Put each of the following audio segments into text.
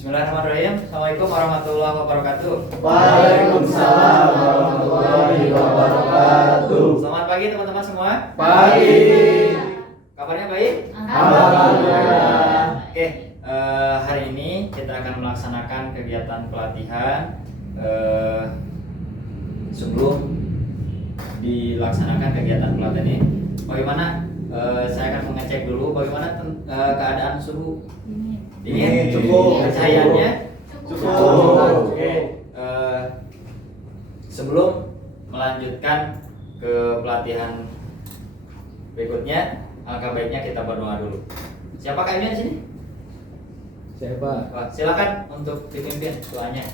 Bismillahirrahmanirrahim. Assalamualaikum warahmatullahi wabarakatuh. Waalaikumsalam warahmatullahi wabarakatuh. Selamat pagi teman-teman semua. Pagi. Kabarnya baik? Alhamdulillah. Oke, hari ini kita akan melaksanakan kegiatan pelatihan. Sebelum dilaksanakan kegiatan pelatihan ini, bagaimana? Saya akan mengecek dulu bagaimana keadaan suhu. Dingin, Cukup. Cahayanya Cukup. Oke. Sebelum melanjutkan ke pelatihan berikutnya, alangkah baiknya kita berdoa dulu. Siapakah ini di sini? Siapa? Wah, silakan untuk dipimpin doanya.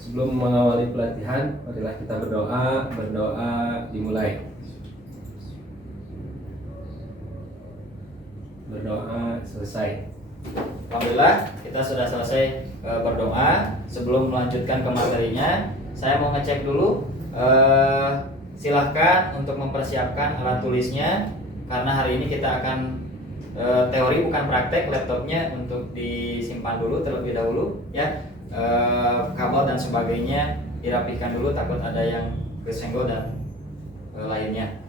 Sebelum mengawali pelatihan, marilah kita berdoa. Berdoa dimulai. Berdoa selesai. Alhamdulillah kita sudah selesai berdoa. Sebelum melanjutkan ke materinya, saya mau ngecek dulu. Silahkan untuk mempersiapkan alat tulisnya, karena hari ini kita akan teori bukan praktek. Laptopnya untuk disimpan dulu terlebih dahulu ya. Kabel dan sebagainya dirapikan dulu, takut ada yang kesenggol dan lainnya.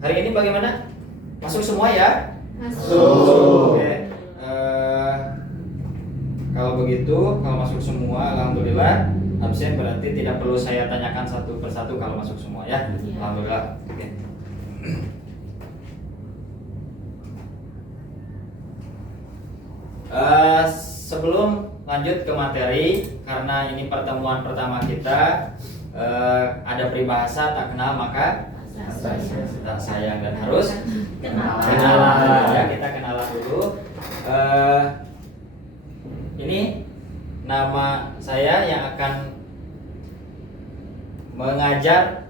Hari ini bagaimana? Masuk semua ya? Masuk. Oke. Kalau begitu, kalau masuk semua, alhamdulillah. Absen berarti tidak perlu saya tanyakan satu persatu kalau masuk semua ya. Iya. Alhamdulillah. Oke. Sebelum lanjut ke materi, karena ini pertemuan pertama kita, ada peribahasa tak kenal maka tak sayang, dan harus kenalan ya. Kita kenalan dulu. Ini nama saya yang akan mengajar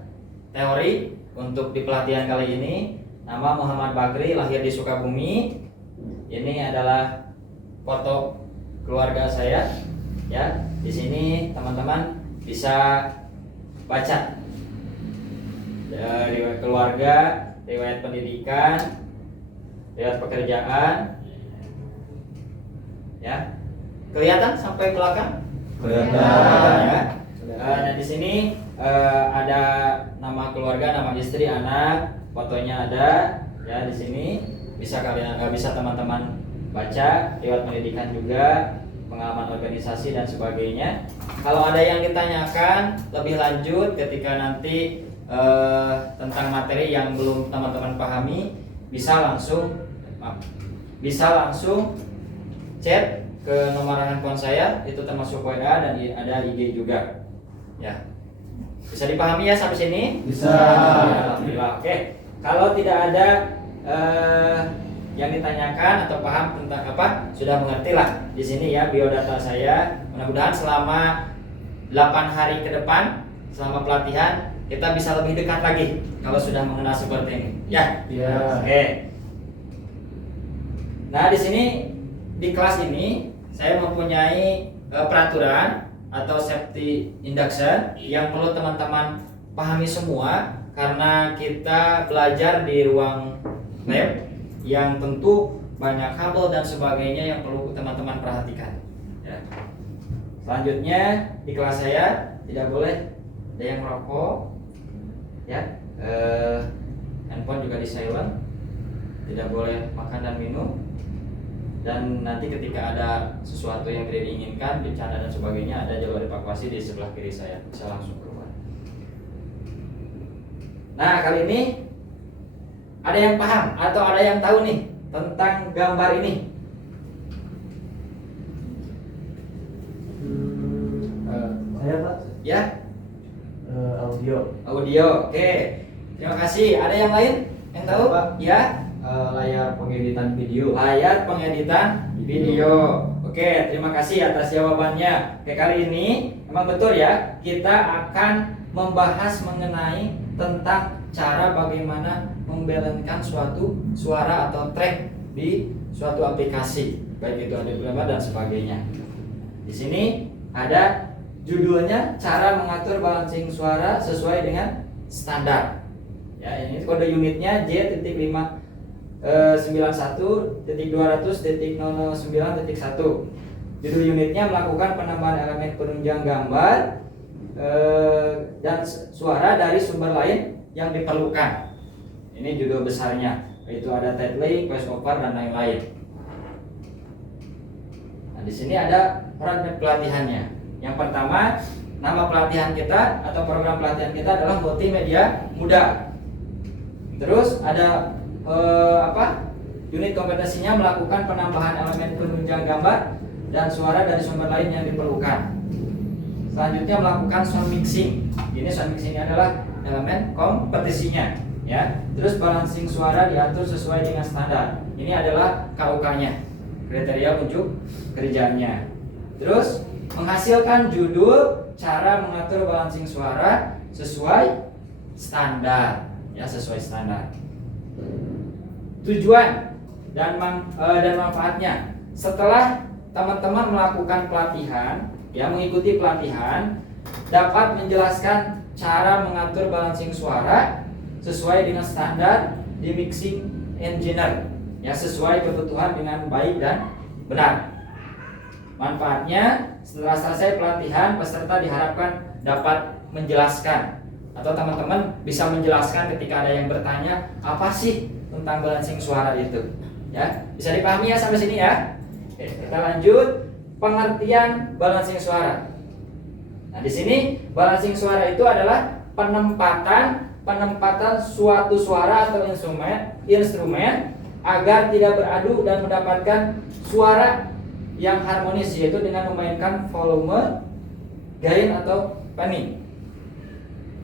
teori untuk di pelatihan kali ini. Nama Muhammad Bakri, lahir di Sukabumi. Ini adalah foto keluarga saya ya. Di sini teman-teman bisa baca riwayat keluarga, riwayat pendidikan, riwayat pekerjaan, ya. Kelihatan sampai belakang? Kelihatan. Ya. Dan di sini ada nama keluarga, nama istri, anak, fotonya ada, ya. Di sini bisa bisa teman-teman baca, riwayat pendidikan juga, pengalaman organisasi dan sebagainya. Kalau ada yang ditanyakan lebih lanjut ketika nanti tentang materi yang belum teman-teman pahami, bisa langsung chat ke nomor handphone saya, itu termasuk WA dan ada IG juga ya. Bisa dipahami ya sampai sini? Bisa. Alhamdulillah. Oke. Kalau tidak ada yang ditanyakan atau paham tentang apa, sudah mengerti lah di sini ya biodata saya. Mudah-mudahan selama 8 hari ke depan selama pelatihan kita bisa lebih dekat lagi kalau sudah mengenal seperti ini. Ya. Ya. Oke. Nah, di sini di kelas ini saya mempunyai peraturan atau safety induction yang perlu teman-teman pahami semua, karena kita belajar di ruang lab yang tentu banyak kabel dan sebagainya yang perlu teman-teman perhatikan. Ya. Selanjutnya di kelas saya tidak boleh ada yang merokok, ya. Handphone juga di silent, tidak boleh makan dan minum, dan nanti ketika ada sesuatu yang tidak diinginkan, bercanda dan sebagainya, ada jalur evakuasi di sebelah kiri saya, bisa langsung keluar. Nah, kali ini ada yang paham atau ada yang tahu nih tentang gambar ini? Saya Pak. Ya, Audio. audio. Oke. Terima kasih. Ada yang lain yang tahu? Pak. Ya. Layar pengeditan video. Layar pengeditan video. Oke, terima kasih atas jawabannya. Oke, kali ini memang betul ya, kita akan membahas mengenai tentang cara bagaimana membalancekan suatu suara atau track di suatu aplikasi, baik itu Adobe Premiere dan sebagainya. Di sini ada judulnya cara mengatur balancing suara sesuai dengan standar. Ya, ini kode unitnya J.5 91.200.009.1. Judul unitnya melakukan penambahan elemen penunjang gambar dan suara dari sumber lain yang diperlukan. Ini judul besarnya, yaitu ada titling, voice over, dan lain-lain. Nah, di sini ada fragmen pelatihannya. Yang pertama, nama pelatihan kita atau program pelatihan kita adalah multimedia muda. Terus ada unit kompetensinya melakukan penambahan elemen penunjang gambar dan suara dari sumber lain yang diperlukan. Selanjutnya melakukan sound mixing. Ini sound mixing adalah elemen kompetisinya, ya. Terus balancing suara diatur sesuai dengan standar. Ini adalah KUK-nya, kriteria unjuk kerjanya. Terus menghasilkan judul cara mengatur balancing suara sesuai standar, ya, sesuai standar. Tujuan dan manfaatnya. Setelah teman-teman melakukan pelatihan, ya, mengikuti pelatihan, dapat menjelaskan cara mengatur balancing suara sesuai dengan standar di mixing engineer, ya, sesuai kebutuhan dengan baik dan benar. Manfaatnya, setelah selesai pelatihan, peserta diharapkan dapat menjelaskan atau teman-teman bisa menjelaskan ketika ada yang bertanya apa sih tentang balancing suara itu, ya. Bisa dipahami ya sampai sini ya. Oke, kita lanjut. Pengertian balancing suara. Nah, di sini balancing suara itu adalah penempatan suatu suara atau instrumen agar tidak beradu dan mendapatkan suara yang harmonis, yaitu dengan memainkan volume, gain atau panning.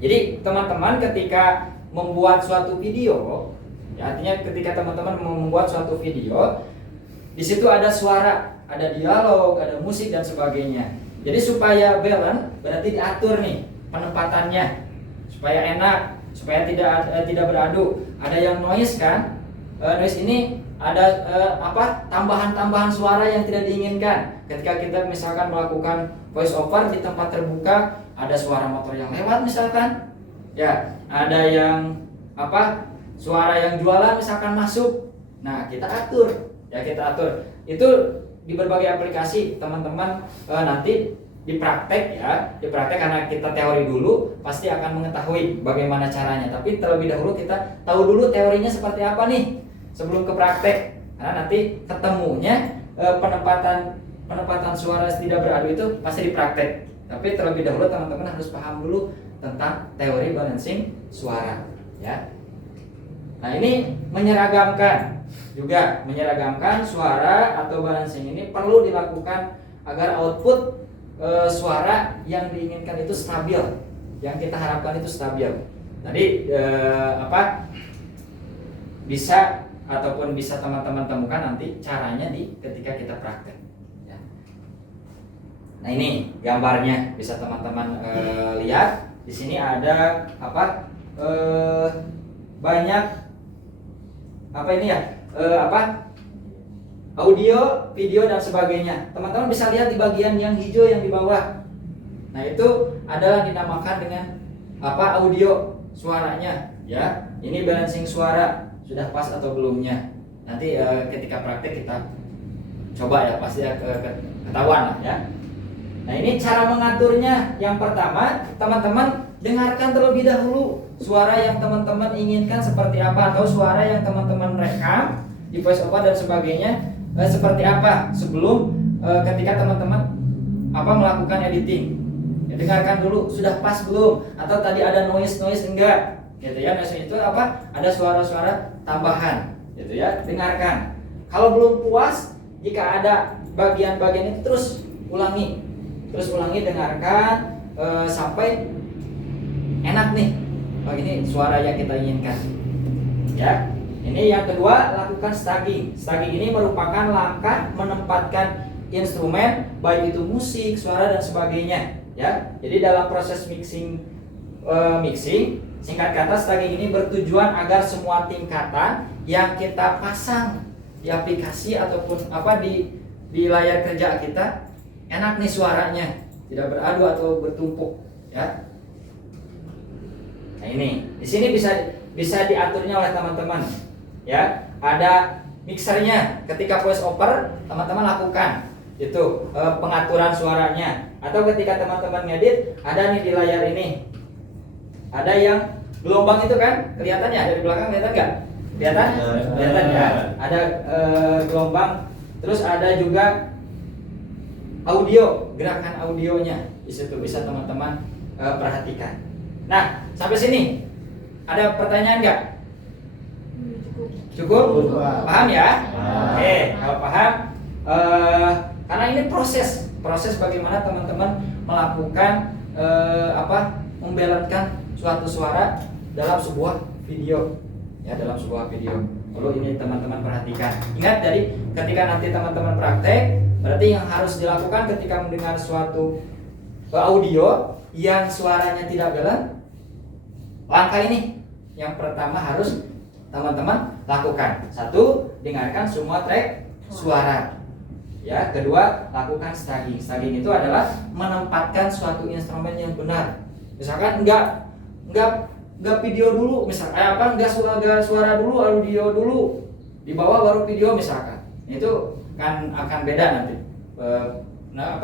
Jadi teman-teman ketika membuat suatu video, ya, artinya ketika teman-teman membuat suatu video, di situ ada suara, ada dialog, ada musik dan sebagainya. Jadi supaya balance berarti diatur nih penempatannya supaya enak, supaya tidak beradu. Ada yang noise kan? Noise ini ada tambahan-tambahan suara yang tidak diinginkan. Ketika kita misalkan melakukan voice over di tempat terbuka, ada suara motor yang lewat misalkan. Ya, ada yang suara yang jualan misalkan masuk. Nah, kita atur. Ya, kita atur. Itu di berbagai aplikasi teman-teman nanti dipraktek, ya, dipraktek karena kita teori dulu pasti akan mengetahui bagaimana caranya. Tapi terlebih dahulu kita tahu dulu teorinya seperti apa nih sebelum ke praktek. Karena nanti ketemunya penempatan suara tidak beradu itu pasti dipraktek. Tapi terlebih dahulu teman-teman harus paham dulu tentang teori balancing suara, ya. Nah, ini menyeragamkan suara atau balancing ini perlu dilakukan agar output suara yang diinginkan itu stabil, yang kita harapkan itu stabil. Tadi bisa ataupun bisa teman-teman temukan nanti caranya ketika kita praktek. Ya. Nah, ini gambarnya bisa teman-teman lihat. Di sini ada banyak audio, video dan sebagainya. Teman-teman bisa lihat di bagian yang hijau yang di bawah. Nah, itu adalah dinamakan dengan audio suaranya, ya. Ini balancing suara sudah pas atau belumnya. Nanti ketika praktek kita coba, ya, pasti ketahuan lah, ya. Nah, ini cara mengaturnya. Yang pertama, teman-teman dengarkan terlebih dahulu suara yang teman-teman inginkan seperti apa, atau suara yang teman-teman rekam di voice over dan sebagainya seperti apa sebelum ketika teman-teman melakukan editing. Ya, dengarkan dulu sudah pas belum, atau tadi ada noise enggak, gitu ya. Noise itu ada suara-suara tambahan, gitu ya. Dengarkan. Kalau belum puas, jika ada bagian-bagian itu terus ulangi, dengarkan sampai enak nih. Ini suara yang kita inginkan, ya. Ini yang kedua, lakukan staging. Staging ini merupakan langkah menempatkan instrumen, baik itu musik, suara dan sebagainya, ya. Jadi dalam proses mixing, singkat kata, staging ini bertujuan agar semua tingkatan yang kita pasang di aplikasi ataupun di layar kerja kita enak nih suaranya, tidak beradu atau bertumpuk, ya. Nah, ini di sini bisa diaturnya oleh teman-teman, ya. ada mixernya. Ketika voice over, teman-teman lakukan itu pengaturan suaranya. Atau ketika teman-teman ngedit, ada nih di layar ini, ada yang gelombang itu kan, kelihatannya ada di belakang, kelihatan nggak? Kelihatan? Kelihatan ya. Ada gelombang. Terus ada juga audio, gerakan audionya. Di situ bisa teman-teman perhatikan. Nah, sampai sini ada pertanyaan nggak? Cukup? Paham ya? Oke, kalau paham, karena ini proses bagaimana teman-teman melakukan membelatkan suatu suara dalam sebuah video, ya, dalam sebuah video. Perlu ini teman-teman perhatikan. Ingat, dari ketika nanti teman-teman praktek, berarti yang harus dilakukan ketika mendengar suatu audio yang suaranya tidak belat, langkah ini yang pertama harus teman-teman lakukan. Satu, dengarkan semua track suara. Ya, kedua, lakukan staging. Staging itu adalah menempatkan suatu instrumen yang benar. Misalkan enggak video dulu, misalkan enggak suara dulu, audio dulu, di bawah baru video misalkan. Itu kan akan beda nanti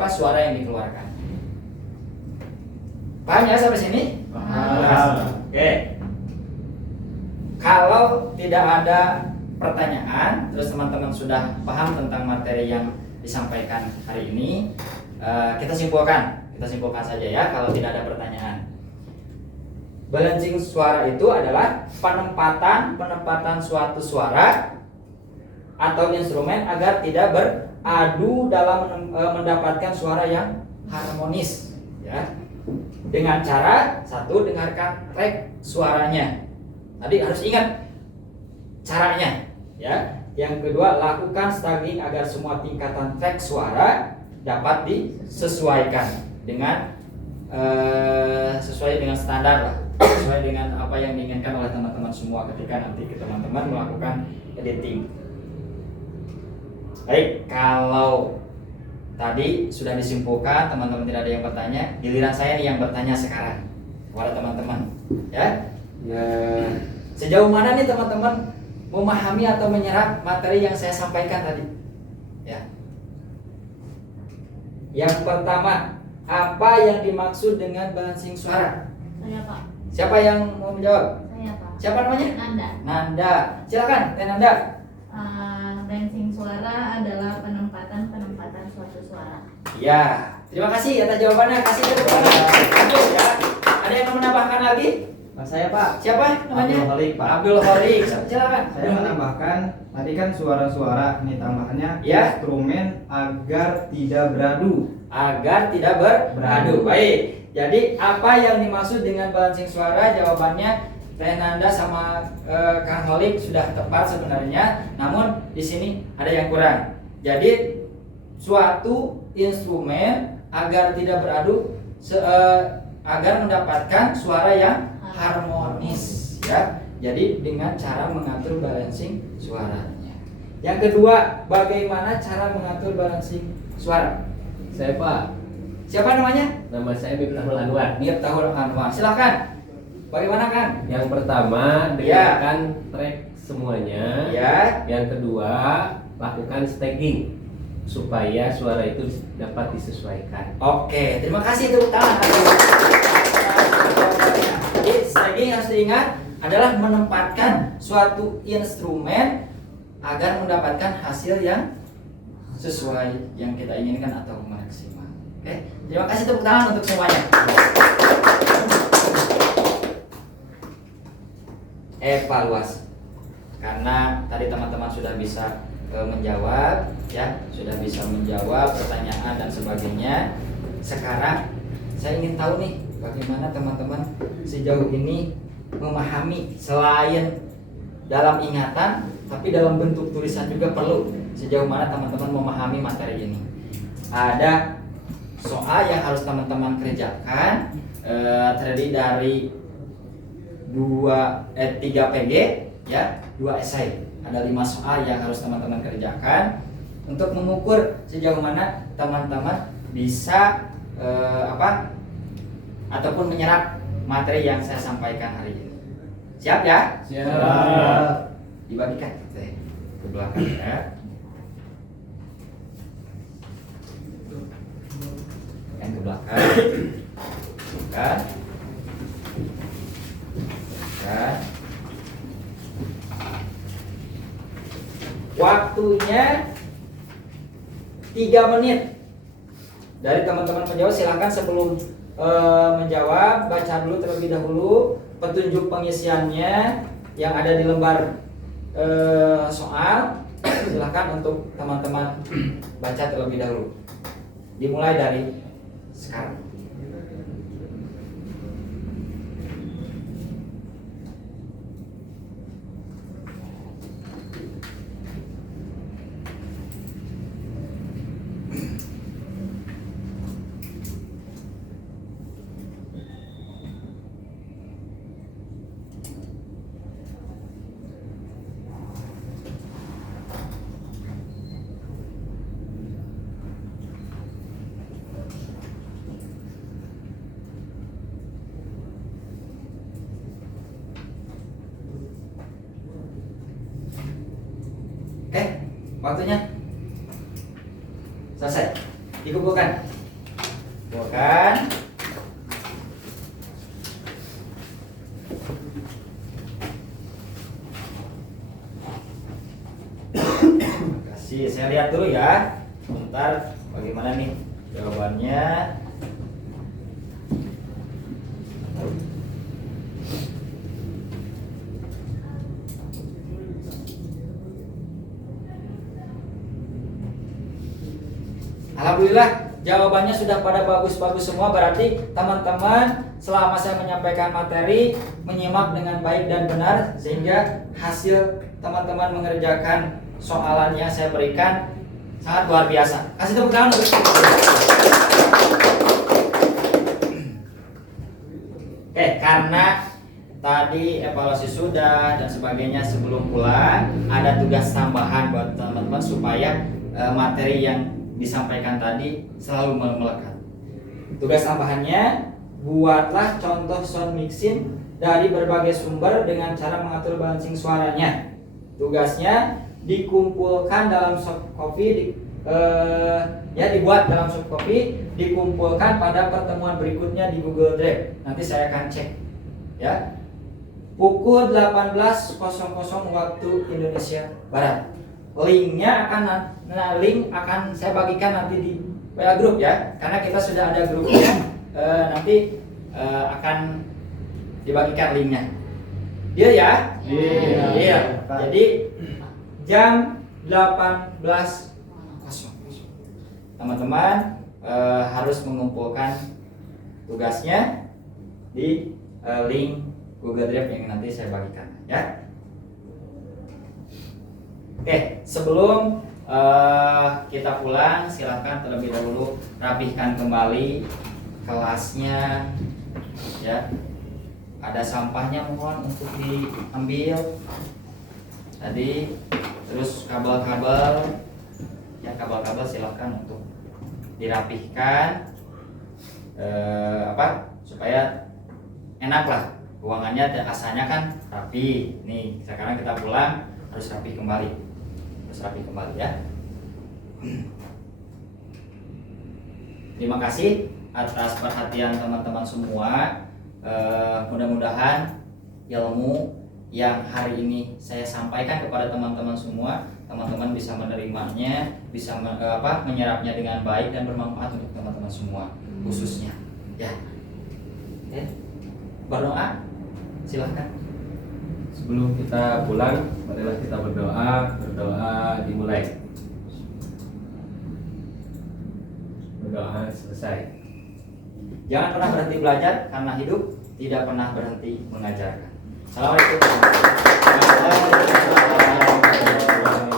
suara yang dikeluarkan. Paham ya sampai sini? Paham. Oke. Kalau tidak ada pertanyaan, terus teman-teman sudah paham tentang materi yang disampaikan hari ini, kita simpulkan saja ya. Kalau tidak ada pertanyaan, balancing suara itu adalah penempatan suatu suara atau instrumen agar tidak beradu dalam mendapatkan suara yang harmonis, ya. Dengan cara, satu, dengarkan track suaranya. Tadi harus ingat caranya, ya. Yang kedua, lakukan staging agar semua tingkatan track suara dapat disesuaikan dengan sesuai dengan standar lah, sesuai dengan apa yang diinginkan oleh teman-teman semua ketika nanti teman-teman melakukan editing. Baik, kalau tadi sudah disimpulkan, teman-teman tidak ada yang bertanya, giliran saya nih yang bertanya sekarang kepada teman-teman, ya. Sejauh mana nih teman-teman memahami atau menyerap materi yang saya sampaikan tadi? Ya. Yang pertama, apa yang dimaksud dengan balancing suara? Saya, Pak. Siapa yang mau menjawab? Saya, Pak. Siapa namanya? Nanda. Nanda. Silakan, Teh Nanda. Balancing suara adalah penempatan suatu suara. Ya, terima kasih atas jawabannya. Kasih tepuk tangan. Bagus ya. Ada yang mau menambahkan lagi? Saya Pak. Siapa namanya? Abdul Holik, Pak. Abdul Holik. Silakan. Saya menambahkan tadi kan suara-suara, ini tambahannya Ya. instrumen agar tidak beradu. Agar tidak beradu. Baik. Jadi apa yang dimaksud dengan balancing suara? Jawabannya Teh Nanda sama Kang Holik sudah tepat sebenarnya. Namun di sini ada yang kurang. Jadi suatu instrumen agar tidak beradu, agar mendapatkan suara yang harmonis, ya. Jadi dengan cara mengatur balancing suaranya. Yang kedua, bagaimana cara mengatur balancing suara? Saya Pak, Siapa namanya? nama saya Miftahul Anwar. Miftahul Anwar. Silakan. Bagaimana, Kang? Yang pertama, dengarkan track semuanya. Ya. Yang kedua, lakukan staging supaya suara itu dapat disesuaikan. Oke, terima kasih tepuk tangan. Jadi staging harus diingat adalah menempatkan suatu instrumen agar mendapatkan hasil yang sesuai yang kita inginkan atau maksimal. Oke, terima kasih tepuk tangan untuk semuanya. Evaluasi, karena tadi teman-teman sudah bisa menjawab, ya, sudah bisa menjawab pertanyaan dan sebagainya. Sekarang saya ingin tahu nih, bagaimana teman-teman sejauh ini memahami, selain dalam ingatan, tapi dalam bentuk tulisan juga perlu. Sejauh mana teman-teman memahami materi ini? Ada soal yang harus teman-teman kerjakan, terdiri dari 3 PG, ya, 2 esai. Ada 5 soal yang harus teman-teman kerjakan untuk mengukur sejauh mana teman-teman bisa ataupun menyerap materi yang saya sampaikan hari ini. Siap ya? Siap. Dibagikan. ke belakang ya. Yang ke belakang. Kan? Kan? Waktunya 3 menit. Dari teman-teman penjawab silahkan sebelum menjawab baca dulu terlebih dahulu petunjuk pengisiannya yang ada di lembar soal. Silahkan untuk teman-teman baca terlebih dahulu. Dimulai dari sekarang. Oke, waktunya selesai. Dikumpulkan. Kumpulkan. Terima kasih. Saya lihat dulu ya. Sebentar, bagaimana nih jawabannya? Alhamdulillah jawabannya sudah pada bagus-bagus semua. Berarti teman-teman selama saya menyampaikan materi menyimak dengan baik dan benar, sehingga hasil teman-teman mengerjakan soalannya saya berikan sangat luar biasa. Kasih tepuk tangan. Oke, karena tadi evaluasi sudah dan sebagainya, sebelum pulang ada tugas tambahan buat teman-teman supaya materi yang disampaikan tadi selalu melekat. Tugas tambahannya, buatlah contoh sound mixing dari berbagai sumber dengan cara mengatur balancing suaranya. Tugasnya dikumpulkan dalam soft copy, dibuat dalam soft copy, dikumpulkan pada pertemuan berikutnya di Google Drive. Nanti saya akan cek, ya. Pukul 18.00 waktu Indonesia Barat. Linknya link akan saya bagikan nanti di WA grup ya, karena kita sudah ada grupnya. Nanti akan dibagikan linknya. Deal ya? Deal. Jadi jam 18.00 teman-teman harus mengumpulkan tugasnya di link Google Drive yang nanti saya bagikan ya. Oke, sebelum kita pulang, silakan terlebih dahulu rapihkan kembali kelasnya, ya. Ada sampahnya mohon untuk diambil. Tadi, terus kabel-kabel, ya kabel-kabel silakan untuk dirapihkan, supaya enak lah. Ruangannya asalnya kan rapi. Nih, sekarang kita pulang harus rapi kembali. Ya. Terima kasih atas perhatian teman-teman semua. Mudah-mudahan ilmu yang hari ini saya sampaikan kepada teman-teman semua, teman-teman bisa menerimanya, bisa menyerapnya dengan baik dan bermanfaat untuk teman-teman semua khususnya. Ya. Berdoa, silahkan. Sebelum kita pulang, marilah kita berdoa dimulai. Berdoa selesai. Jangan pernah berhenti belajar, karena hidup tidak pernah berhenti mengajarkan. Assalamualaikum warahmatullahi wabarakatuh.